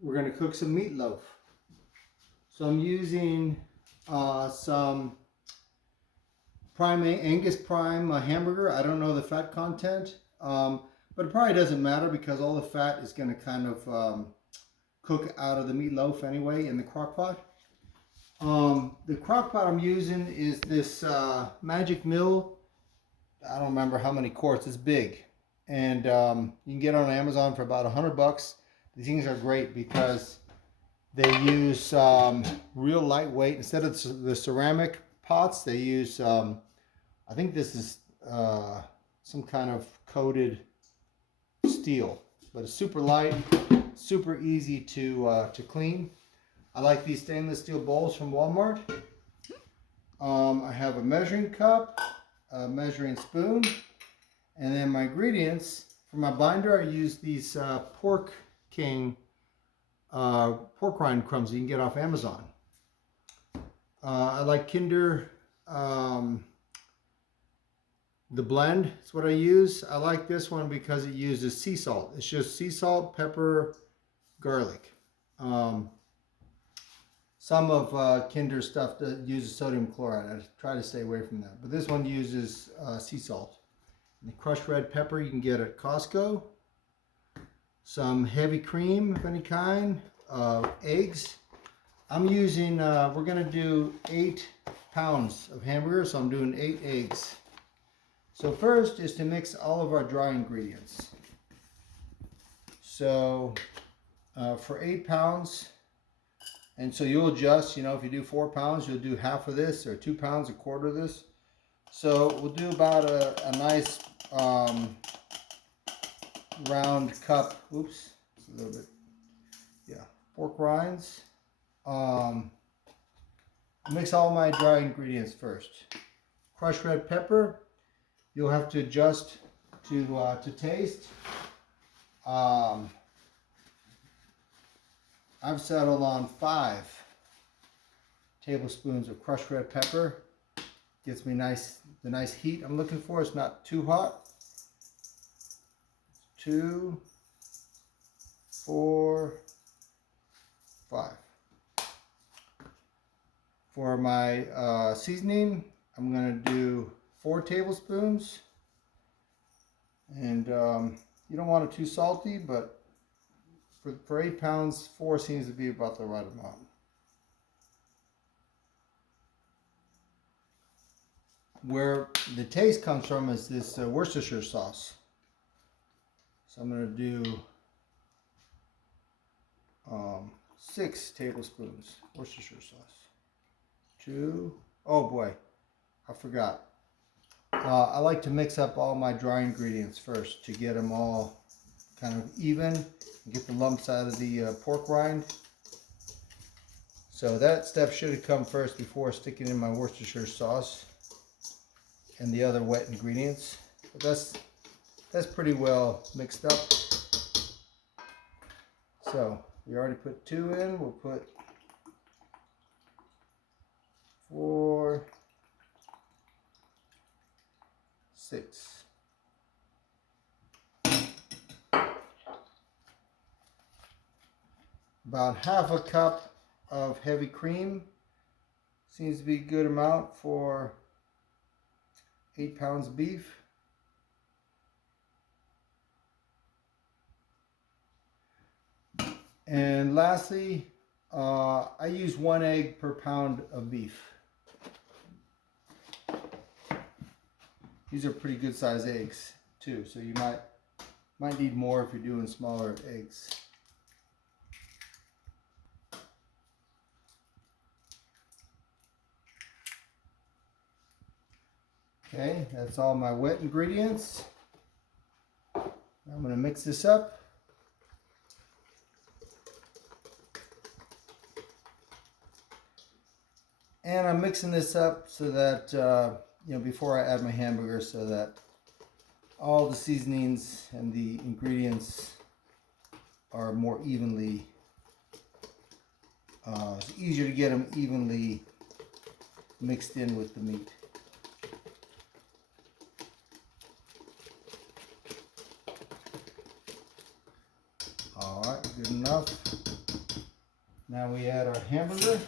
we're going to cook some meatloaf. So I'm using some prime Angus prime hamburger. I don't know the fat content, but it probably doesn't matter because all the fat is going to kind of cook out of the meatloaf anyway in the crock pot. The crock pot I'm using is this Magic Mill. I don't remember how many quarts. It's big, and you can get it on Amazon for about $100. These things are great because they use real lightweight. Instead of the ceramic pots, they use I think this is some kind of coated steel, but it's super light, super easy to clean. I like these stainless steel bowls from Walmart. I have a measuring cup, a measuring spoon, and then my ingredients. For my binder, I use these Pork King pork rind crumbs you can get off Amazon. I like Kinder, the blend is what I use. I like this one because it uses sea salt. It's just sea salt, pepper, garlic. Some of Kinder stuff that uses sodium chloride. I try to stay away from that. But this one uses sea salt. And the crushed red pepper you can get at Costco. Some heavy cream of any kind. Eggs. I'm using, we're going to do 8 pounds of hamburger, so I'm doing 8 eggs. So first is to mix all of our dry ingredients. So for 8 pounds, and so you'll adjust, you know, if you do 4 pounds, you'll do half of this, or 2 pounds, a quarter of this. So we'll do about a nice round cup, oops, it's a little bit, yeah, pork rinds. Mix all my dry ingredients first. Crushed red pepper, you'll have to adjust to taste. I've settled on 5 tablespoons of crushed red pepper. Gets me the nice heat I'm looking for. It's not too hot. 2, 4, 5. For my seasoning, I'm going to do 4 tablespoons. And you don't want it too salty, but for 8 pounds, 4 seems to be about the right amount. Where the taste comes from is this Worcestershire sauce. So I'm going to do 6 tablespoons Worcestershire sauce. 2, oh boy, I forgot. I like to mix up all my dry ingredients first to get them all kind of even, get the lumps out of the pork rind. So that step should have come first before sticking in my Worcestershire sauce and the other wet ingredients. But that's pretty well mixed up. So we already put 2 in. We'll put 4, 6. About half a cup of heavy cream. Seems to be a good amount for 8 pounds of beef. And lastly, I use 1 egg per pound of beef. These are pretty good size eggs too, so you might need more if you're doing smaller eggs. Okay, that's all my wet ingredients. I'm going to mix this up. And I'm mixing this up so that, you know, before I add my hamburger, so that all the seasonings and the ingredients are more evenly, it's easier to get them evenly mixed in with the meat. Alright, good enough. now we add our hamburger.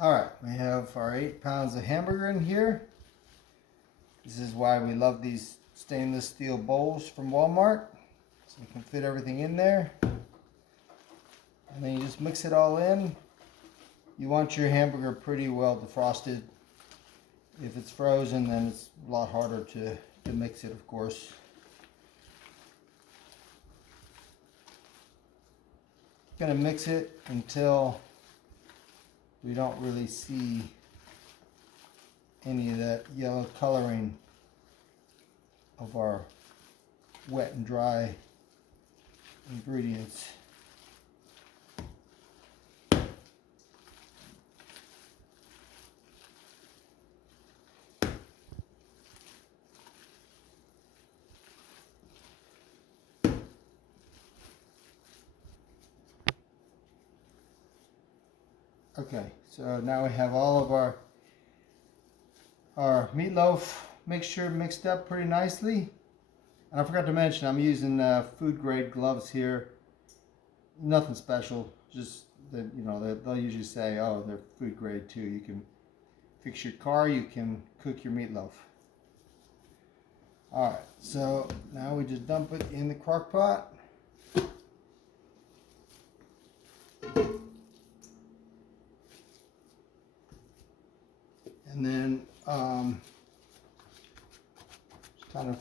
All right, we have our 8 pounds of hamburger in here. This is why we love these stainless steel bowls from Walmart. So you can fit everything in there. And then you just mix it all in. You want your hamburger pretty well defrosted. If it's frozen, then it's a lot harder to mix it, of course. Gonna mix it until we don't really see any of that yellow coloring of our wet and dry ingredients. Okay, so now we have all of our meatloaf mixture mixed up pretty nicely. And I forgot to mention, I'm using food grade gloves here. Nothing special, just that, you know, they'll usually say, oh, they're food grade too. You can fix your car, you can cook your meatloaf. All right, so now we just dump it in the crock pot. And then just kind of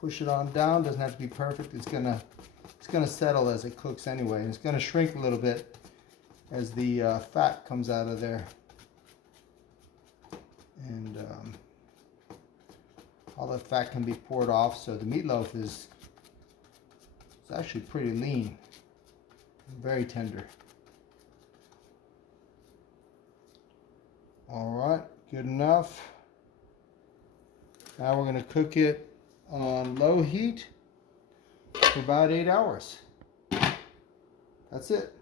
push it on down. Doesn't have to be perfect. It's gonna settle as it cooks anyway. And it's gonna shrink a little bit as the fat comes out of there. And all the fat can be poured off. So the meatloaf is actually pretty lean, and very tender. All right, good enough. Now we're going to cook it on low heat for about 8 hours. That's it.